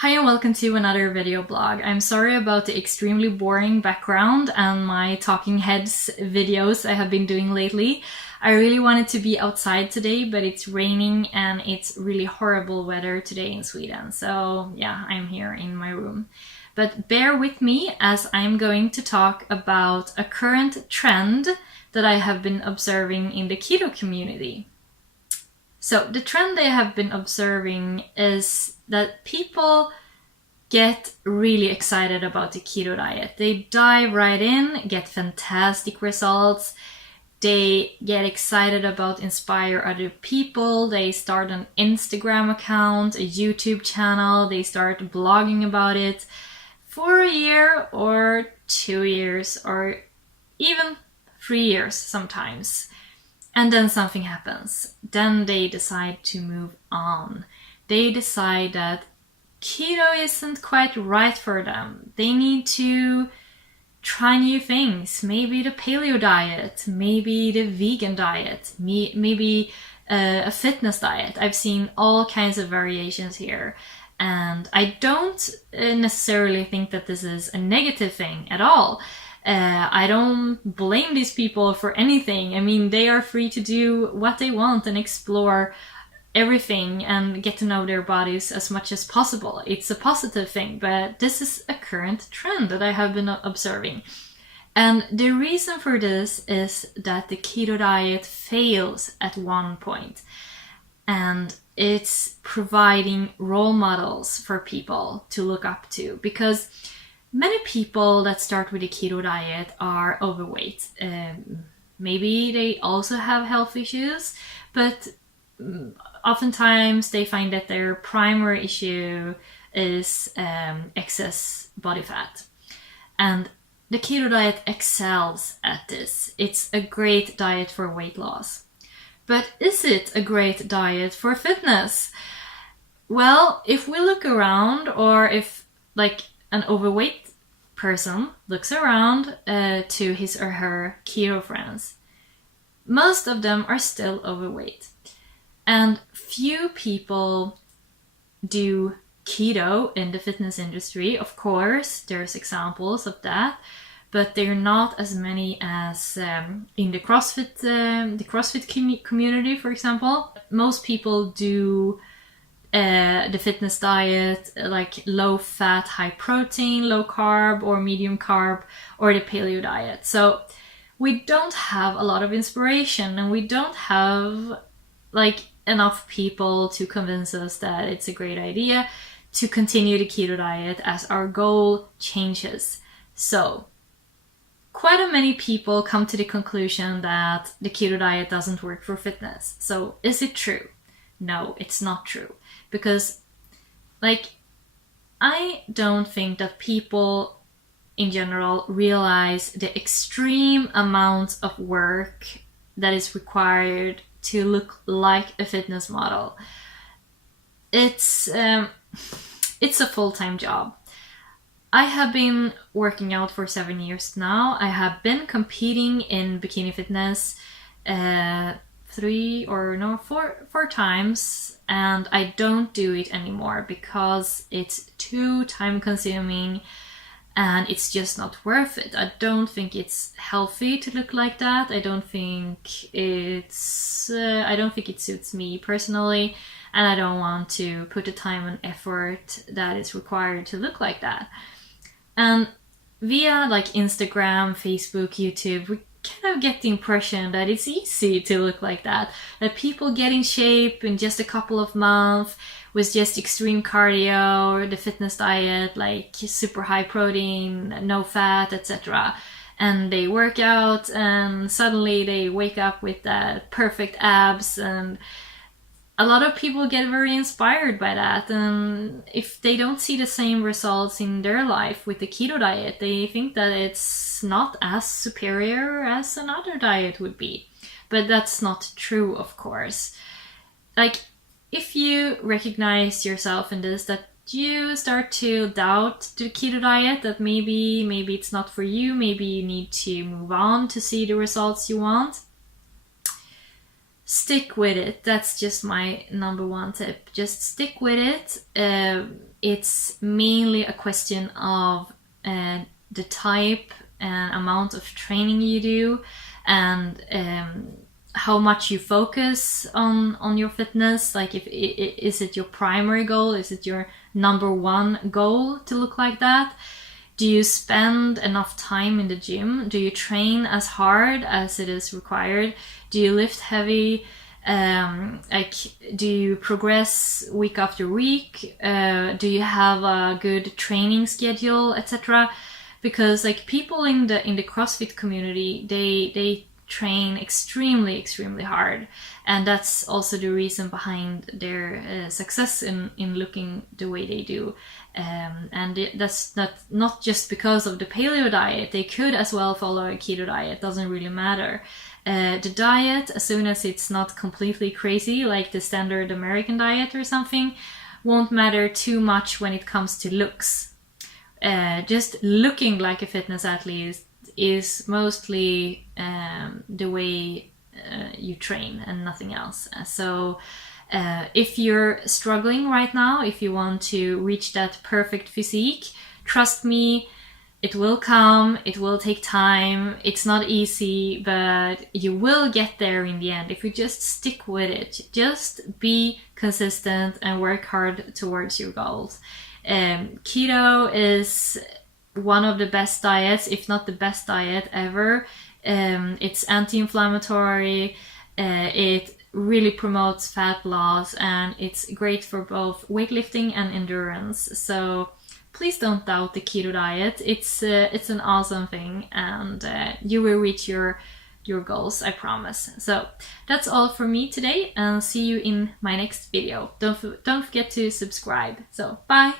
Hi and welcome to another video blog. I'm sorry about the extremely boring background and my talking heads videos I have been doing lately. I really wanted to be outside today, but it's raining and it's really horrible weather today in Sweden. So yeah, I'm here in my room. But bear with me as I'm going to talk about a current trend that I have been observing in the keto community. So the trend I have been observing is that people get really excited about the keto diet. They dive right in, get fantastic results. They get excited about inspire other people. They start an Instagram account, a YouTube channel. They start blogging about it for a year or 2 years or even 3 years sometimes. And then something happens. Then they decide to move on. They decide that keto isn't quite right for them. They need to try new things. Maybe the paleo diet, maybe the vegan diet, maybe a fitness diet. I've seen all kinds of variations here. And I don't necessarily think that this is a negative thing at all. I don't blame these people for anything. I mean, they are free to do what they want and explore everything and get to know their bodies as much as possible. It's a positive thing, but this is a current trend that I have been observing. And the reason for this is that the keto diet fails at one point. And it's providing role models for people to look up to, because many people that start with a keto diet are overweight. Maybe they also have health issues, but oftentimes they find that their primary issue is excess body fat. And the keto diet excels at this. It's a great diet for weight loss. But is it a great diet for fitness? Well, if we look around, or if like an overweight person looks around to his or her keto friends, most of them are still overweight. And few people do keto in the fitness industry. Of course, there's examples of that, but they're not as many as in the CrossFit community, for example. Most people do the fitness diet, like low fat, high protein, low carb or medium carb, or the paleo diet. So we don't have a lot of inspiration, and we don't have like enough people to convince us that it's a great idea to continue the keto diet as our goal changes. So quite a many people come to the conclusion that the keto diet doesn't work for fitness. So is it true? No, it's not true. Because I don't think that people in general realize the extreme amount of work that is required to look like a fitness model. It's a full-time job. I have been working out for 7 years now. I have been competing in bikini fitness 4 times, and I don't do it anymore because it's too time consuming and it's just not worth it. I don't think it's healthy to look like that. I don't think it suits me personally, and I don't want to put the time and effort that is required to look like that. And via like Instagram, Facebook, YouTube, we kind of get the impression that it's easy to look like that people get in shape in just a couple of months with just extreme cardio or the fitness diet, like super high protein, no fat, etc. And they work out and suddenly they wake up with that perfect abs, and a lot of people get very inspired by that. And if they don't see the same results in their life with the keto diet, they think that it's not as superior as another diet would be. But that's not true, of course. Like, if you recognize yourself in this, that you start to doubt the keto diet, that maybe it's not for you, maybe you need to move on to see the results you want, stick with it. That's just my number one tip. Just stick with it. it's mainly a question of the type and amount of training you do, and how much you focus on your fitness. Like, is it your primary goal? Is it your number one goal to look like that? Do you spend enough time in the gym? Do you train as hard as it is required? Do you lift heavy? Like, do you progress week after week? Do you have a good training schedule, etc.? Because like, people in the CrossFit community, they train extremely hard, and that's also the reason behind their success in looking the way they do. And that's not just because of the paleo diet. They could as well follow a keto diet, doesn't really matter. The diet, as soon as it's not completely crazy like the standard American diet or something, won't matter too much when it comes to looks. Just looking like a fitness athlete is mostly the way you train and nothing else. So if you're struggling right now, if you want to reach that perfect physique, trust me, it will come, it will take time, it's not easy, but you will get there in the end if you just stick with it. Just be consistent and work hard towards your goals. Keto is one of the best diets, if not the best diet ever. It's anti-inflammatory, it really promotes fat loss, and it's great for both weightlifting and endurance. So please don't doubt the keto diet. It's an awesome thing, and you will reach your goals, I promise. So that's all for me today, and see you in my next video. Don't forget to subscribe. So bye.